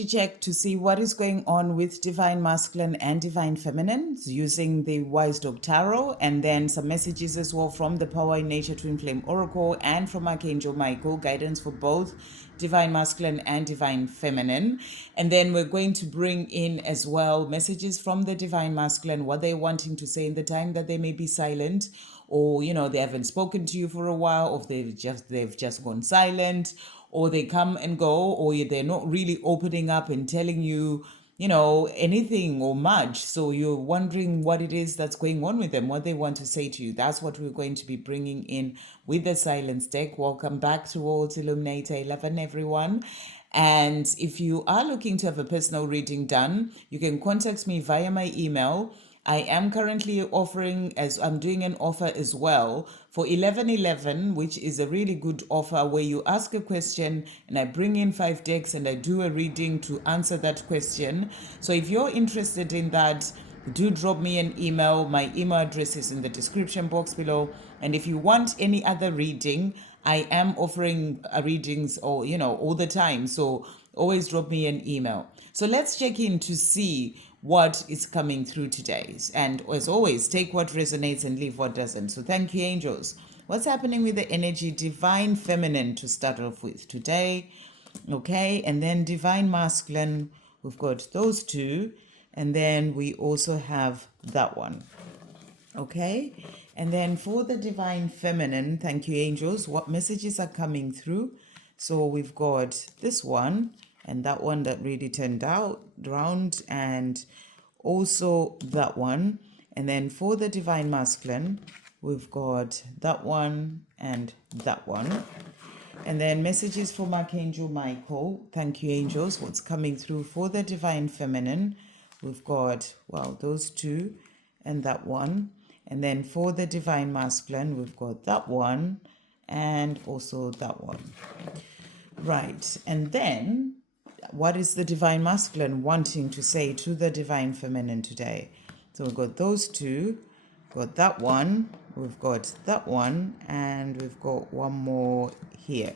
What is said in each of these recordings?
check to see what is going on with Divine Masculine and Divine Feminine using the Wise Dog Tarot, and then some messages as well from the Power in Nature Twin Flame Oracle and from Archangel Michael, guidance for both Divine Masculine and Divine Feminine. And then we're going to bring in as well messages from the Divine Masculine, what they're wanting to say in the time that they may be silent, or they haven't spoken to you for a while, or they've just gone silent, or they come and go, or they're not really opening up and telling you, anything or much. So you're wondering what it is that's going on with them, what they want to say to you. That's what we're going to be bringing in with the silence deck. Welcome back towards Illuminator11, everyone. And if you are looking to have a personal reading done, you can contact me via my email. I am currently offering, as I'm doing an offer as well for 1111, which is a really good offer where you ask a question and I bring in 5 decks and I do a reading to answer that question. So if you're interested in that, do drop me an email. My email address is in the description box below. And if you want any other reading, I am offering readings all the time. So always drop me an email. So let's check in to see what is coming through today. And as always, take what resonates and leave what doesn't. So thank you, angels. What's happening with the energy? Divine Feminine to start off with today. Okay, and then Divine Masculine, we've got those two. And then we also have that one. Okay, and then for the Divine Feminine, thank you, angels. What messages are coming through? So we've got this one and that one that really turned out round, and also that one. And then for the Divine Masculine, we've got that one and that one. And then messages from Archangel Michael. Thank you, angels. What's coming through for the Divine Feminine? We've got, those two and that one. And then for the Divine Masculine, we've got that one and also that one. Right. And then what is the Divine Masculine wanting to say to the Divine Feminine today? So we've got those two, got that one, we've got that one, and we've got one more here.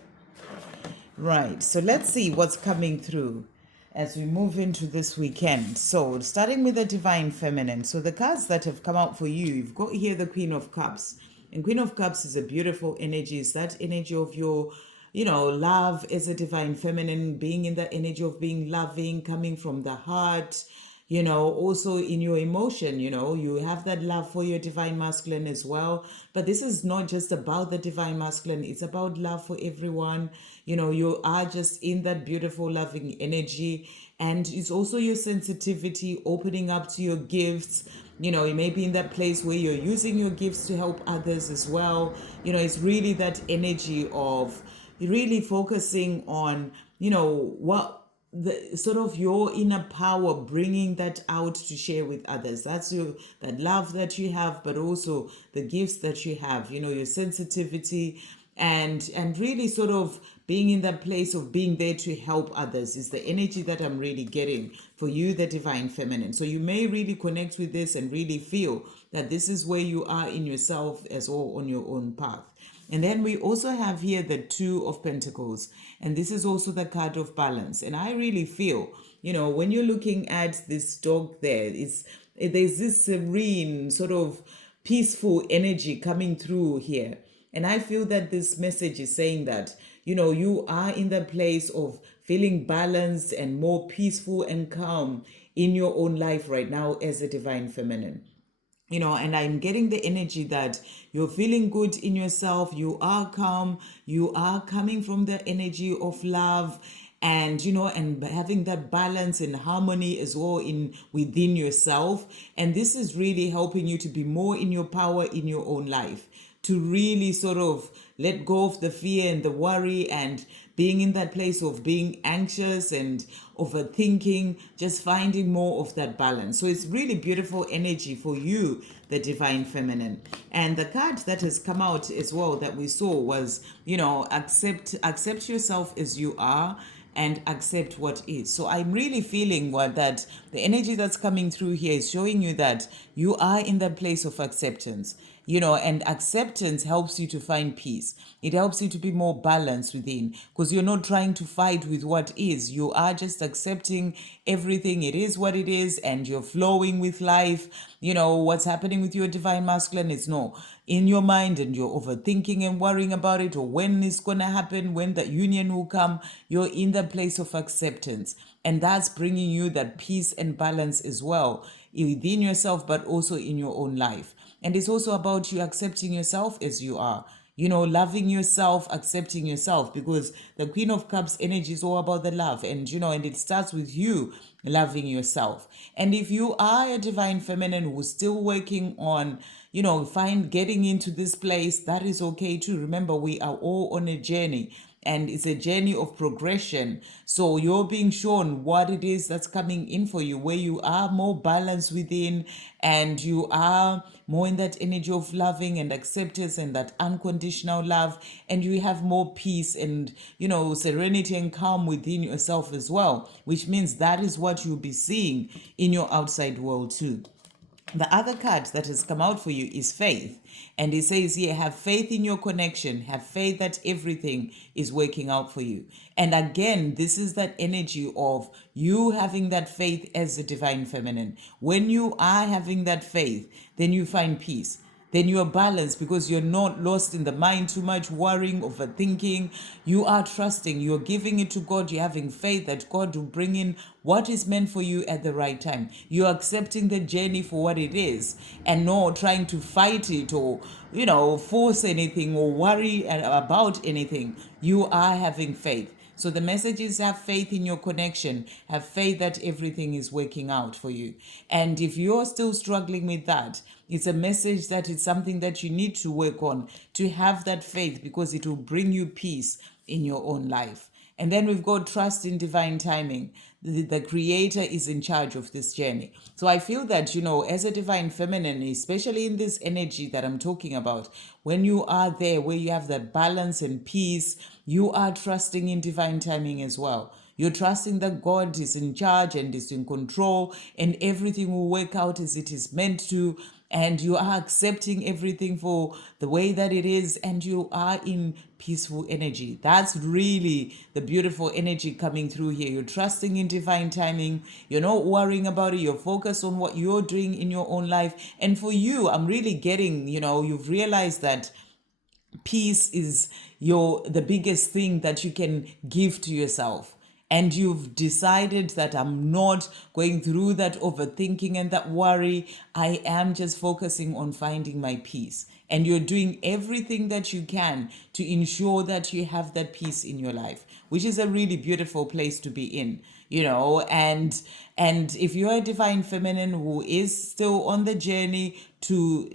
Right, so let's see what's coming through as we move into this weekend. So starting with the Divine Feminine. So the cards that have come out for you, you've got here the Queen of Cups. And Queen of Cups is a beautiful energy. It's that energy of your love as a Divine Feminine, being in the energy of being loving, coming from the heart, also in your emotion, you have that love for your Divine Masculine as well. But this is not just about the Divine Masculine, it's about love for everyone. You are just in that beautiful, loving energy. And it's also your sensitivity, opening up to your gifts. You may be in that place where you're using your gifts to help others as well. It's really that energy of really focusing on, what the sort of your inner power, bringing that out to share with others. That's that love that you have, but also the gifts that you have, your sensitivity, and really sort of being in that place of being there to help others is the energy that I'm really getting for you, the Divine Feminine. So you may really connect with this and really feel that this is where you are in yourself as well, on your own path. And then we also have here the Two of Pentacles. And this is also the card of balance. And I really feel, when you're looking at this dog there, there's this serene, sort of peaceful energy coming through here. And I feel that this message is saying that, you are in the place of feeling balanced and more peaceful and calm in your own life right now as a Divine Feminine. And I'm getting the energy that you're feeling good in yourself, you are calm, you are coming from the energy of love, and and having that balance and harmony as well within yourself. And this is really helping you to be more in your power in your own life, to really sort of let go of the fear and the worry and being in that place of being anxious and overthinking, just finding more of that balance. So it's really beautiful energy for you, the Divine Feminine. And the card that has come out as well that we saw was, accept yourself as you are and accept what is. So I'm really feeling that the energy that's coming through here is showing you that you are in that place of acceptance. and acceptance helps you to find peace. It helps you to be more balanced within, because you're not trying to fight with what is. You are just accepting everything. It is what it is, and you're flowing with life. What's happening with your divine masculine is no in your mind, and you're overthinking and worrying about it, or when it's going to happen, when that union will come. You're in the place of acceptance, and that's bringing you that peace and balance as well within yourself, but also in your own life. And it's also about you accepting yourself as you are, loving yourself, accepting yourself, because the Queen of Cups energy is all about the love. And it starts with you loving yourself. And if you are a divine feminine who's still working on, getting into this place, that is okay too. Remember, we are all on a journey, and it's a journey of progression. So you're being shown what it is that's coming in for you, where you are more balanced within, and you are more in that energy of loving and acceptance and that unconditional love, and you have more peace and serenity and calm within yourself as well, which means that is what you'll be seeing in your outside world too. The other card that has come out for you is faith. And it says here, have faith in your connection. Have faith that everything is working out for you. And again, this is that energy of you having that faith as the divine feminine. When you are having that faith, then you find peace. Then you are balanced, because you're not lost in the mind too much, worrying, overthinking. You are trusting, you're giving it to God. You're having faith that God will bring in what is meant for you at the right time. You're accepting the journey for what it is, and not trying to fight it or, force anything or worry about anything. You are having faith. So the message is, have faith in your connection. Have faith that everything is working out for you. And if you're still struggling with that, it's a message that it's something that you need to work on, to have that faith, because it will bring you peace in your own life. And then we've got trust in divine timing. The creator is in charge of this journey. So I feel that, as a divine feminine, especially in this energy that I'm talking about, when you are there, where you have that balance and peace, you are trusting in divine timing as well. You're trusting that God is in charge and is in control, and everything will work out as it is meant to. And you are accepting everything for the way that it is, and you are in peaceful energy. That's really the beautiful energy coming through here. You're trusting in divine timing. You're not worrying about it. You're focused on what you're doing in your own life. And for you, I'm really getting, you've realized that peace is the biggest thing that you can give to yourself. And you've decided that I'm not going through that overthinking and that worry. I am just focusing on finding my peace. And you're doing everything that you can to ensure that you have that peace in your life, which is a really beautiful place to be in, and if you're a divine feminine who is still on the journey to,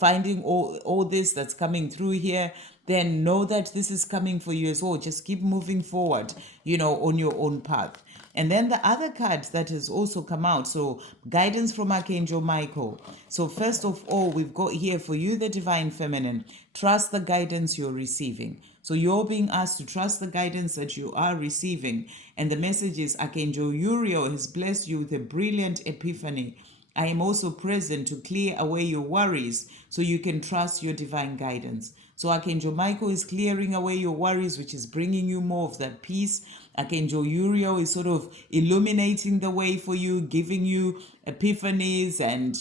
finding all this that's coming through here, then know that this is coming for you as well. Just keep moving forward, on your own path. And then the other card that has also come out, so guidance from Archangel Michael. So first of all, we've got here for you, the divine feminine, trust the guidance you're receiving. So you're being asked to trust the guidance that you are receiving. And the message is, Archangel Uriel has blessed you with a brilliant epiphany. I am also present to clear away your worries so you can trust your divine guidance. So Archangel Michael is clearing away your worries, which is bringing you more of that peace. Archangel Uriel is sort of illuminating the way for you, giving you epiphanies and,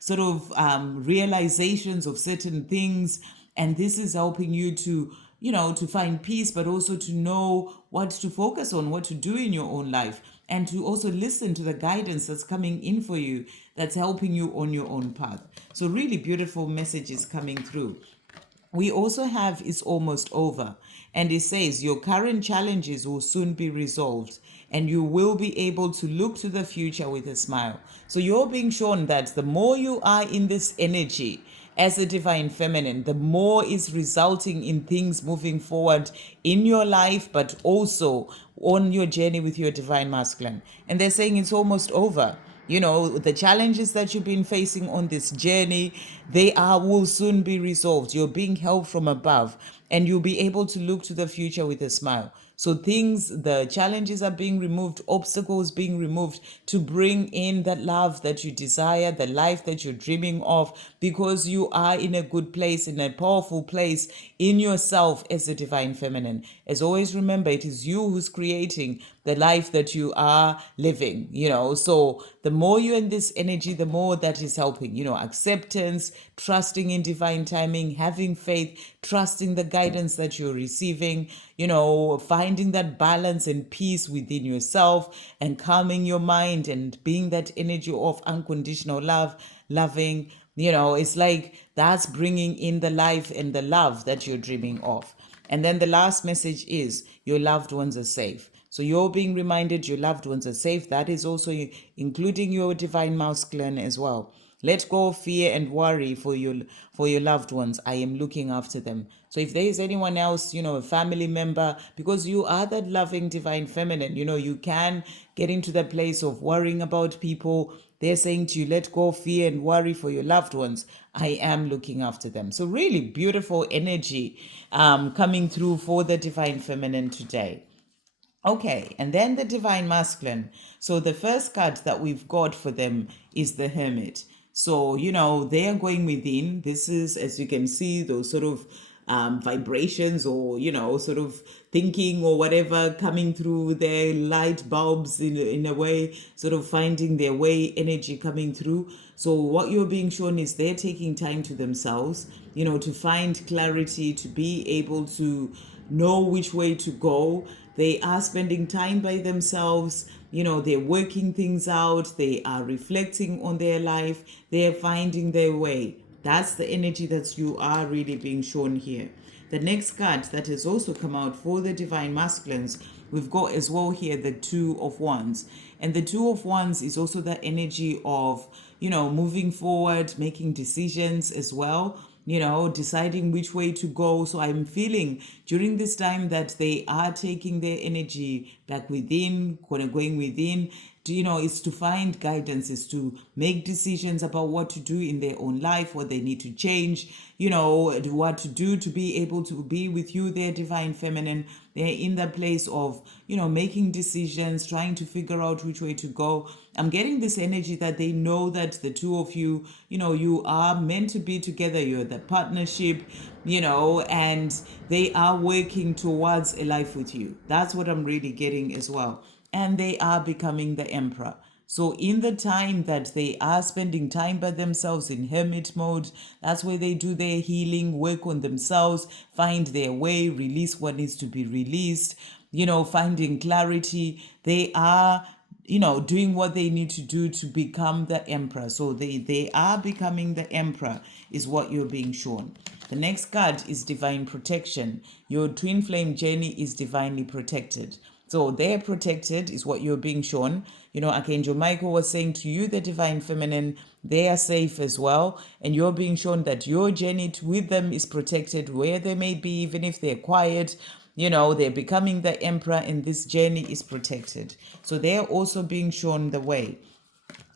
sort of realizations of certain things. And this is helping you to, to find peace, but also to know what to focus on, what to do in your own life, and to also listen to the guidance that's coming in for you, that's helping you on your own path. So really beautiful messages coming through. We also have It's Almost Over, and it says your current challenges will soon be resolved and you will be able to look to the future with a smile. So you're being shown that the more you are in this energy as a divine feminine, the more is resulting in things moving forward in your life, but also on your journey with your divine masculine. And they're saying it's almost over. The challenges that you've been facing on this journey, will soon be resolved. You're being helped from above, and you'll be able to look to the future with a smile. So things, the challenges are being removed, obstacles being removed to bring in that love that you desire, the life that you're dreaming of, because you are in a good place, in a powerful place in yourself as a divine feminine. As always, remember, it is you who's creating the life that you are living, So the more you're in this energy, the more that is helping, acceptance, trusting in divine timing, having faith, trusting the guidance that you're receiving, finding that balance and peace within yourself and calming your mind and being that energy of unconditional love, loving, it's like that's bringing in the life and the love that you're dreaming of. And then the last message is your loved ones are safe. So you're being reminded your loved ones are safe. That is also including your divine masculine as well. Let go of fear and worry for your loved ones. I am looking after them. So if there is anyone else, a family member, because you are that loving divine feminine, you can get into the place of worrying about people. They're saying to you, let go of fear and worry for your loved ones. I am looking after them. So really beautiful energy coming through for the divine feminine today. Okay, and then the divine masculine. So the first card that we've got for them is the hermit. So, they are going within. This is, as you can see, those sort of vibrations or, sort of thinking or whatever coming through their light bulbs in a way, sort of finding their way, energy coming through. So what you're being shown is they're taking time to themselves, to find clarity, to be able to know which way to go. They are spending time by themselves. They're working things out. They are reflecting on their life. They're finding their way. That's the energy that you are really being shown here. The next card that has also come out for the divine masculines, we've got as well here the Two of Wands. And the Two of Wands is also the energy of, moving forward, making decisions as well, deciding which way to go. So I'm feeling during this time that they are taking their energy back within, going within. Is to find guidance, is to make decisions about what to do in their own life, what they need to change, what to do to be able to be with you, their divine feminine. They're in the place of, making decisions, trying to figure out which way to go. I'm getting this energy that they know that the two of you, you are meant to be together. You're the partnership, and they are working towards a life with you. That's what I'm really getting as well. And they are becoming the emperor. So in the time that they are spending time by themselves in hermit mode, that's where they do their healing, work on themselves, find their way, release what needs to be released, finding clarity. They are doing what they need to do to become the emperor. So they are becoming the emperor is what you're being shown. The next card is divine protection. Your twin flame journey is divinely protected. So they're protected is what you're being shown. Archangel Michael was saying to you, the divine feminine, they are safe as well. And you're being shown that your journey with them is protected where they may be, even if they're quiet. They're becoming the emperor and this journey is protected. So they're also being shown the way.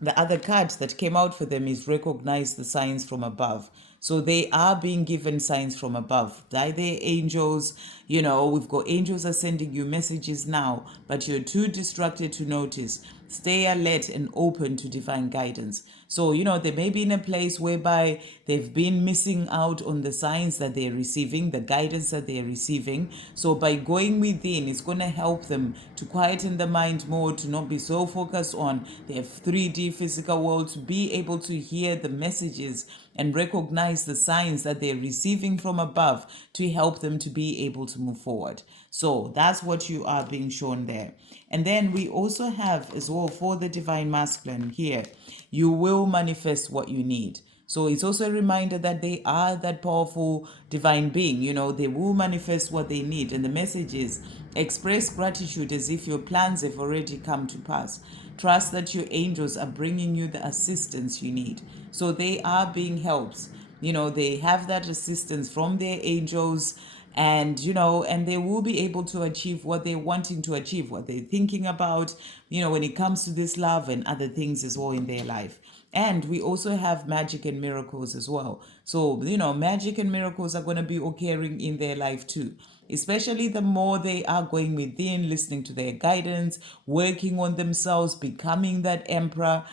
The other card that came out for them is recognize the signs from above. So they are being given signs from above by their angels. We've got angels are sending you messages now, but you're too distracted to notice. Stay alert and open to divine guidance. So, they may be in a place whereby they've been missing out on the signs that they're receiving, the guidance that they're receiving. So by going within, it's going to help them to quieten the mind more, to not be so focused on their 3D physical world, to be able to hear the messages and recognize the signs that they're receiving from above to help them to be able to move forward. So that's what you are being shown there. And then we also have as well for the divine masculine here, you will manifest what you need. So it's also a reminder that they are that powerful divine being. They will manifest what they need. And the message is express gratitude as if your plans have already come to pass. Trust that your angels are bringing you the assistance you need. So they are being helped. They have that assistance from their angels, and and they will be able to achieve what they're wanting to achieve, what they're thinking about, when it comes to this love and other things as well in their life. And we also have magic and miracles as well. So magic and miracles are going to be occurring in their life too. especially the more they are going within, listening to their guidance, working on themselves, becoming that emperor,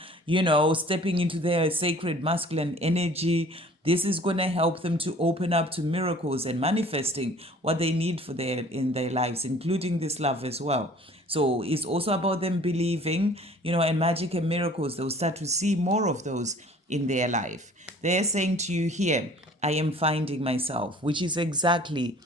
stepping into their sacred masculine energy. This is going to help them to open up to miracles and manifesting what they need for in their lives, including this love as well. So it's also about them believing, in magic and miracles. They'll start to see more of those in their life. They're saying to you here, I am finding myself, which is exactly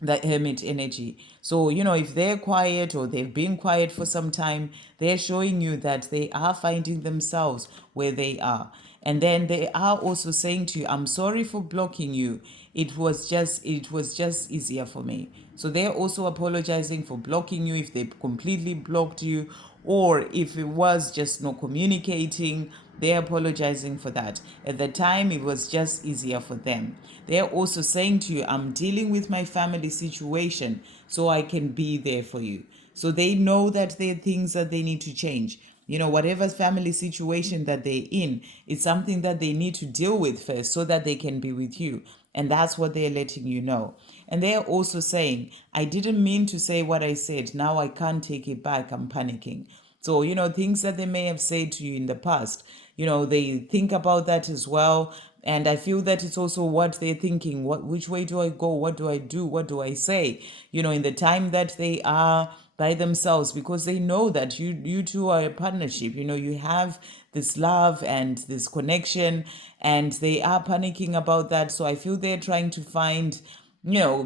that hermit energy. So, if they're quiet or they've been quiet for some time, they're showing you that they are finding themselves where they are. And then they are also saying to you, I'm sorry for blocking you. It was just easier for me. So they're also apologizing for blocking you if they completely blocked you, or if it was just not communicating. They're apologizing for that. At the time, it was just easier for them. They're also saying to you, I'm dealing with my family situation so I can be there for you. So they know that there are things that they need to change. Whatever family situation that they're in, it's something that they need to deal with first so that they can be with you. And that's what they're letting you know. And they're also saying, I didn't mean to say what I said. Now I can't take it back. I'm panicking. So, things that they may have said to you in the past, they think about that as well. And I feel that it's also what they're thinking. Which way do I go? What do I do? What do I say? In the time that they are by themselves, because they know that you two are a partnership. You have this love and this connection, and they are panicking about that. So I feel they're trying to find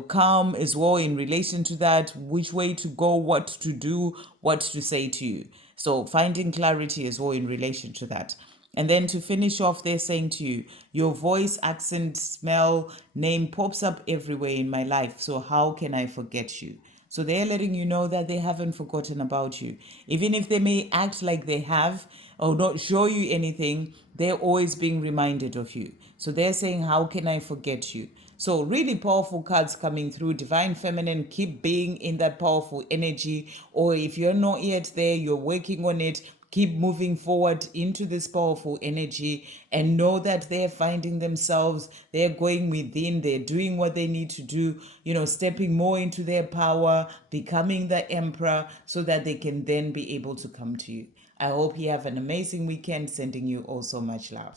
calm as well in relation to that, which way to go, what to do, what to say to you. So finding clarity as well in relation to that. And then to finish off, they're saying to you, your voice, accent, smell, name pops up everywhere in my life. So how can I forget you? So they're letting you know that they haven't forgotten about you. Even if they may act like they have or not show you anything, they're always being reminded of you. So they're saying, how can I forget you? So really powerful cards coming through. Divine Feminine, keep being in that powerful energy. Or if you're not yet there, you're working on it. Keep moving forward into this powerful energy and know that they're finding themselves, they're going within, they're doing what they need to do, stepping more into their power, becoming the emperor so that they can then be able to come to you. I hope you have an amazing weekend, sending you all so much love.